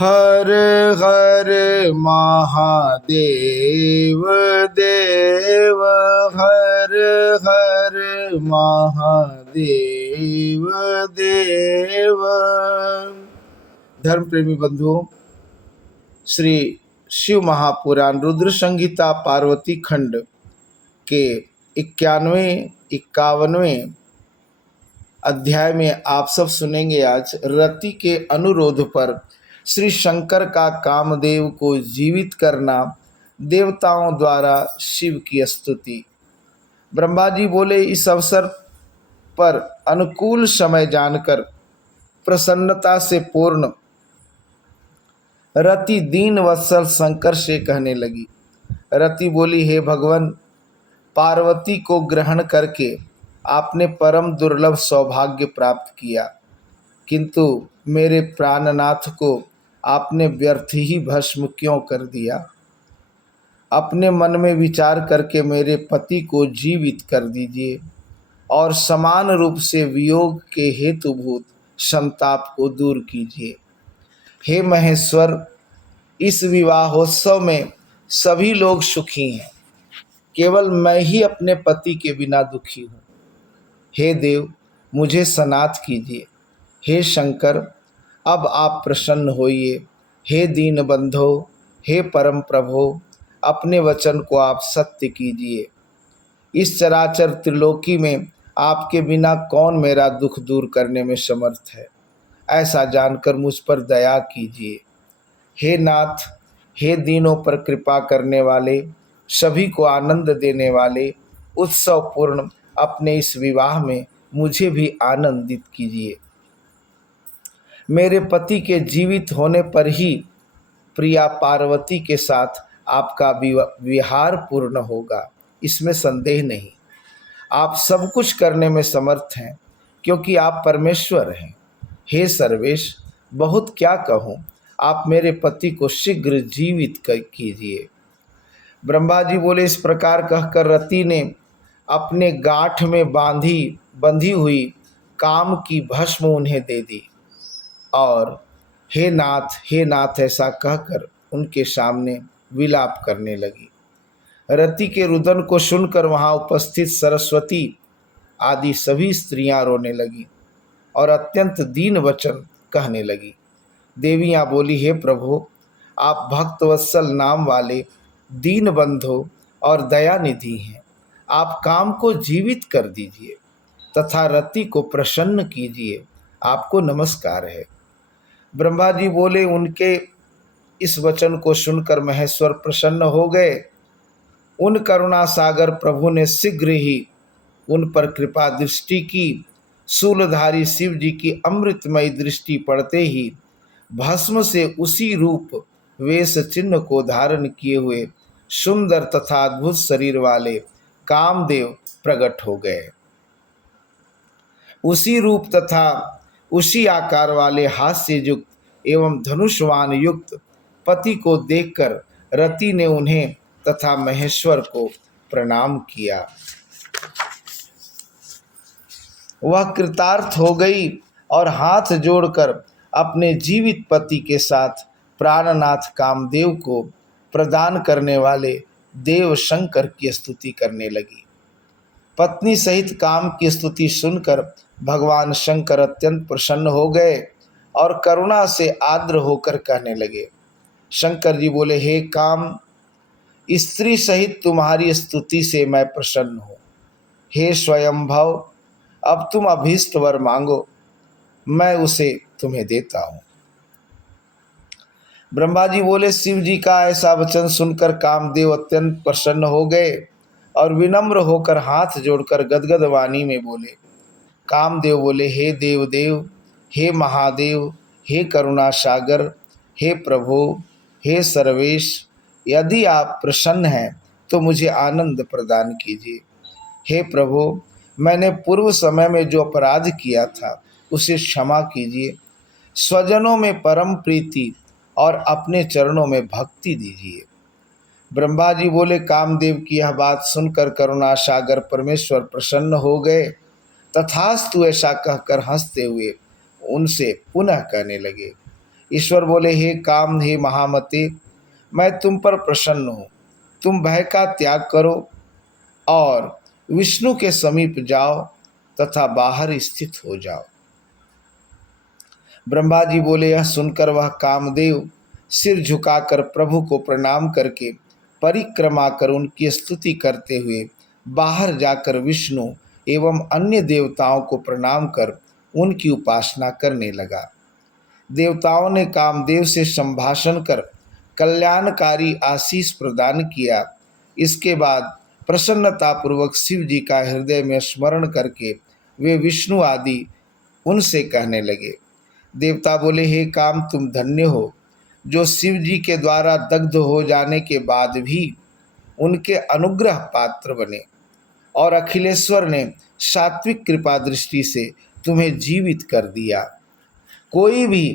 हर हर महादेव देव, हर हर महादेव देव। धर्म प्रेमी बंधुओं, श्री शिव महापुराण रुद्र संहिता पार्वती खंड के 91 51वें अध्याय में आप सब सुनेंगे आज रति के अनुरोध पर श्री शंकर का कामदेव को जीवित करना, देवताओं द्वारा शिव की स्तुति। ब्रह्मा जी बोले, इस अवसर पर अनुकूल समय जानकर प्रसन्नता से पूर्ण रति दीन वत्सल शंकर से कहने लगी। रति बोली, हे भगवान, पार्वती को ग्रहण करके आपने परम दुर्लभ सौभाग्य प्राप्त किया, किंतु मेरे प्राणनाथ को आपने व्यर्थ ही भस्म क्यों कर दिया। अपने मन में विचार करके मेरे पति को जीवित कर दीजिए और समान रूप से वियोग के हेतुभूत संताप को दूर कीजिए। हे महेश्वर, इस विवाहोत्सव में सभी लोग सुखी हैं, केवल मैं ही अपने पति के बिना दुखी हूँ। हे देव, मुझे सनाथ कीजिए। हे शंकर, अब आप प्रसन्न होइए। हे दीन बंधो, हे परम प्रभो, अपने वचन को आप सत्य कीजिए। इस चराचर त्रिलोकी में आपके बिना कौन मेरा दुख दूर करने में समर्थ है, ऐसा जानकर मुझ पर दया कीजिए। हे नाथ, हे दीनों पर कृपा करने वाले, सभी को आनंद देने वाले, उत्सव पूर्ण अपने इस विवाह में मुझे भी आनंदित कीजिए। मेरे पति के जीवित होने पर ही प्रिया पार्वती के साथ आपका विहार पूर्ण होगा, इसमें संदेह नहीं। आप सब कुछ करने में समर्थ हैं, क्योंकि आप परमेश्वर हैं। हे सर्वेश, बहुत क्या कहूँ, आप मेरे पति को शीघ्र जीवित कीजिए। ब्रह्मा जी बोले, इस प्रकार कहकर रति ने अपने गांठ में बंधी हुई काम की भस्म उन्हें दे दी और हे नाथ ऐसा कहकर उनके सामने विलाप करने लगी। रति के रुदन को सुनकर वहां उपस्थित सरस्वती आदि सभी स्त्रियां रोने लगी और अत्यंत दीन वचन कहने लगी। देवियां बोली, हे प्रभु, आप भक्तवत्सल नाम वाले दीन बंधु और दयानिधि हैं। आप काम को जीवित कर दीजिए तथा रति को प्रसन्न कीजिए। आपको नमस्कार है। ब्रह्मा जी बोले, उनके इस वचन को सुनकर महेश्वर प्रसन्न हो गए। उन करुणा सागर प्रभु ने शीघ्र ही उन पर कृपा दृष्टि की। शूलधारी शिव जी की अमृतमयी दृष्टि पड़ते ही भस्म से उसी रूप वेश चिन्ह को धारण किए हुए सुंदर तथा अद्भुत शरीर वाले कामदेव प्रकट हो गए। उसी रूप तथा उसी आकार वाले हास्य युक्त एवं धनुषवान युक्त पति को देखकर रति ने उन्हें तथा महेश्वर को प्रणाम किया। वह कृतार्थ हो गई और हाथ जोड़कर अपने जीवित पति के साथ प्राणनाथ कामदेव को प्रदान करने वाले देव शंकर की स्तुति करने लगी। पत्नी सहित काम की स्तुति सुनकर भगवान शंकर अत्यंत प्रसन्न हो गए और करुणा से आर्द्र होकर कहने लगे। शंकर जी बोले, हे काम, स्त्री सहित तुम्हारी स्तुति से मैं प्रसन्न हूँ। हे स्वयंभव, अब तुम अभीष्ट वर मांगो, मैं उसे तुम्हें देता हूँ। ब्रह्मा जी बोले, शिव जी का ऐसा वचन सुनकर कामदेव अत्यंत प्रसन्न हो गए और विनम्र होकर हाथ जोड़कर गदगद वाणी में बोले। कामदेव बोले, हे देव, हे महादेव, हे करुणा सागर, हे प्रभु, हे सर्वेश, यदि आप प्रसन्न हैं तो मुझे आनंद प्रदान कीजिए। हे प्रभु, मैंने पूर्व समय में जो अपराध किया था उसे क्षमा कीजिए। स्वजनों में परम प्रीति और अपने चरणों में भक्ति दीजिए। ब्रह्मा जी बोले, कामदेव की यह बात सुनकर करुणा सागर परमेश्वर प्रसन्न हो गए। तथास्तु ऐसा कहकर हंसते हुए उनसे पुनः कहने लगे, ईश्वर बोले, हे काम, हे महामते, मैं तुम पर प्रसन्न हूँ। तुम भय का त्याग करो और विष्णु के समीप जाओ तथा बाहर स्थित हो जाओ। ब्रह्मा जी बोले, यह सुनकर वह कामदेव सिर झुकाकर प्रभु को प्रणाम करके परिक्रमा कर उनकी स्तुति करते हुए बाहर जाकर विष्णु एवं अन्य देवताओं को प्रणाम कर उनकी उपासना करने लगा। देवताओं ने कामदेव से संभाषण कर कल्याणकारी आशीष प्रदान किया। इसके बाद प्रसन्नतापूर्वक शिव जी का हृदय में स्मरण करके वे विष्णु आदि उनसे कहने लगे। देवता बोले, हे काम, तुम धन्य हो जो शिव जी के द्वारा दग्ध हो जाने के बाद भी उनके अनुग्रह पात्र बने और अखिलेश्वर ने सात्विक कृपा दृष्टि से तुम्हें जीवित कर दिया। कोई भी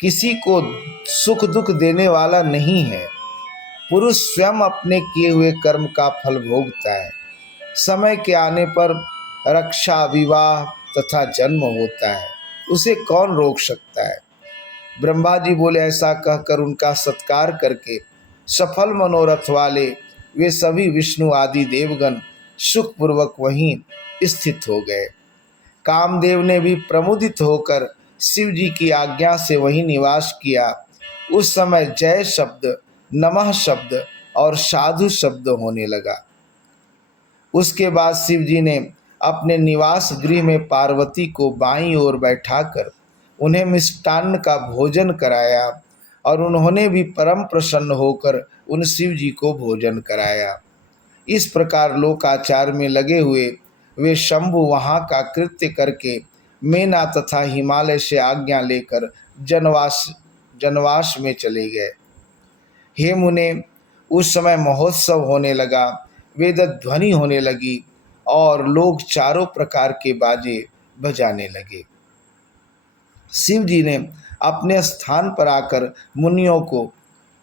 किसी को सुख दुख देने वाला नहीं है। पुरुष स्वयं अपने किए हुए कर्म का फल भोगता है। समय के आने पर रक्षा, विवाह तथा जन्म होता है, उसे कौन रोक सकता है। ब्रह्मा जी बोले, ऐसा कहकर उनका सत्कार करके सफल मनोरथ वाले वे सभी विष्णु आदि देवगण सुखपूर्वक वहीं स्थित हो गए। कामदेव ने भी प्रमुदित होकर शिव जी की आज्ञा से वहीं निवास किया। उस समय जय शब्द, नमः शब्द और साधु शब्द होने लगा। उसके बाद शिव जी ने अपने निवास गृह में पार्वती को बाईं ओर बैठाकर उन्हें मिष्टान्न का भोजन कराया और उन्होंने भी परम प्रसन्न होकर उन शिव जी को भोजन कराया। इस प्रकार लोकाचार में लगे हुए वे शंभु वहाँ का कृत्य करके मेना तथा हिमालय से आज्ञा लेकर जनवास में चले गए। हे मुने, उस समय महोत्सव होने लगा, वेद ध्वनि होने लगी और लोग चारों प्रकार के बाजे बजाने लगे। शिव जी ने अपने स्थान पर आकर मुनियों को,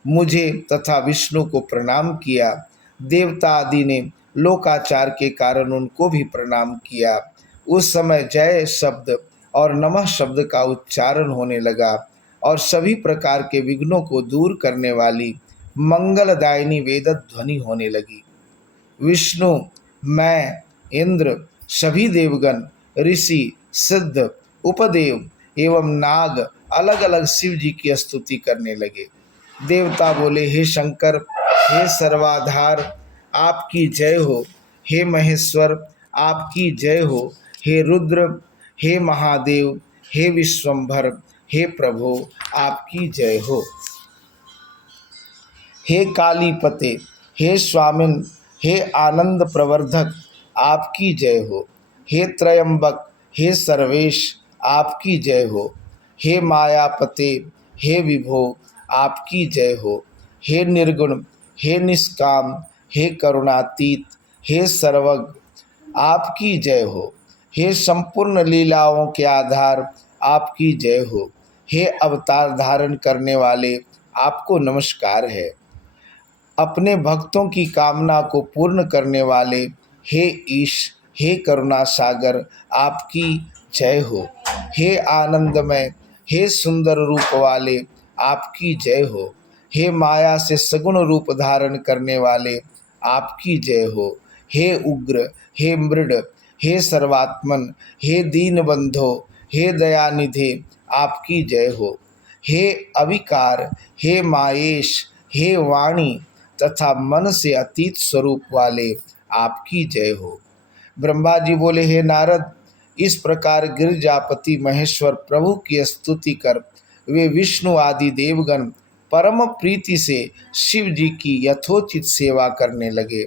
मुझे तथा विष्णु को प्रणाम किया। देवता आदि ने लोकाचार के कारण उनको भी प्रणाम किया। उस समय जय शब्द और नमः शब्द का उच्चारण होने लगा और सभी प्रकार के विघ्नों को दूर करने वाली मंगलदायिनी वेद ध्वनि होने लगी। विष्णु, मैं, इंद्र, सभी देवगण, ऋषि, सिद्ध, उपदेव एवं नाग अलग अलग शिव जी की स्तुति करने लगे। देवता बोले, हे शंकर, हे सर्वाधार, आपकी जय हो। हे महेश्वर, आपकी जय हो। हे रुद्र, हे महादेव, हे विश्वंभर, हे प्रभो, आपकी जय हो। हे कालीपते, हे स्वामिन, हे आनंद प्रवर्धक, आपकी जय हो। हे त्रयंबक, हे सर्वेश, आपकी जय हो। हे मायापते, हे विभो, आपकी जय हो। हे निर्गुण, हे निष्काम, हे करुणातीत, हे सर्वज्ञ, आपकी जय हो। हे संपूर्ण लीलाओं के आधार, आपकी जय हो। हे अवतार धारण करने वाले, आपको नमस्कार है। अपने भक्तों की कामना को पूर्ण करने वाले, हे ईश, हे करुणा सागर, आपकी जय हो। हे आनंदमय, हे सुंदर रूप वाले, आपकी जय हो। हे माया से सगुण रूप धारण करने वाले, आपकी जय हो। हे उग्र, हे मृड, हे सर्वात्मन, हे दीनबंधो, हे दयानिधे, आपकी जय हो। हे अविकार, हे मायेश, हे वाणी तथा मन से अतीत स्वरूप वाले, आपकी जय हो। ब्रह्मा जी बोले, हे नारद, इस प्रकार गिरजापति महेश्वर प्रभु की स्तुति कर वे विष्णु आदि देवगण परम प्रीति से शिव जी की यथोचित सेवा करने लगे।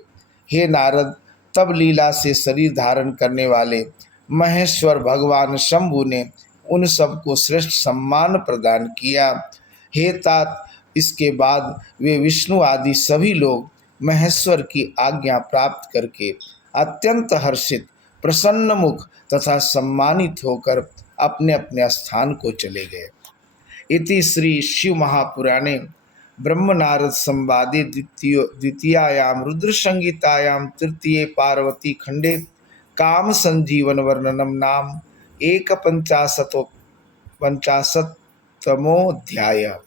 हे नारद, तब लीला से शरीर धारण करने वाले महेश्वर भगवान शंभु ने उन सबको श्रेष्ठ सम्मान प्रदान किया। हे तात, इसके बाद वे विष्णु आदि सभी लोग महेश्वर की आज्ञा प्राप्त करके अत्यंत हर्षित, प्रसन्न मुख तथा सम्मानित होकर अपने अपने स्थान को चले गए। इति श्री शिव महापुराणे ब्रह्म नारद संवादे द्वितीयायाम रुद्र संगीतायाम तृतीये पार्वती खंडे काम संजीवन वर्णनम नाम 51 उत्तमोऽध्याय।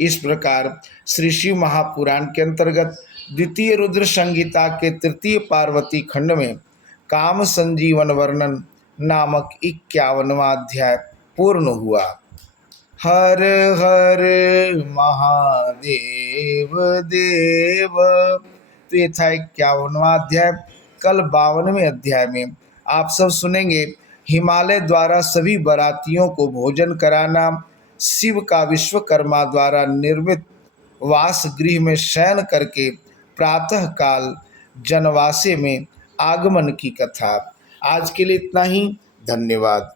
इस प्रकार श्री शिव महापुराण के अंतर्गत द्वितीय रुद्र संहिता के तृतीय पार्वती खंड में काम संजीवन वर्णन नामक 51वां अध्याय पूर्ण हुआ। हर हर महादेव देव। तो ये था 51वां अध्याय। कल 52वें अध्याय में आप सब सुनेंगे हिमालय द्वारा सभी बरातियों को भोजन कराना, शिव का विश्वकर्मा द्वारा निर्मित वास गृह में शयन करके प्रातः काल जनवासे में आगमन की कथा। आज के लिए इतना ही। धन्यवाद।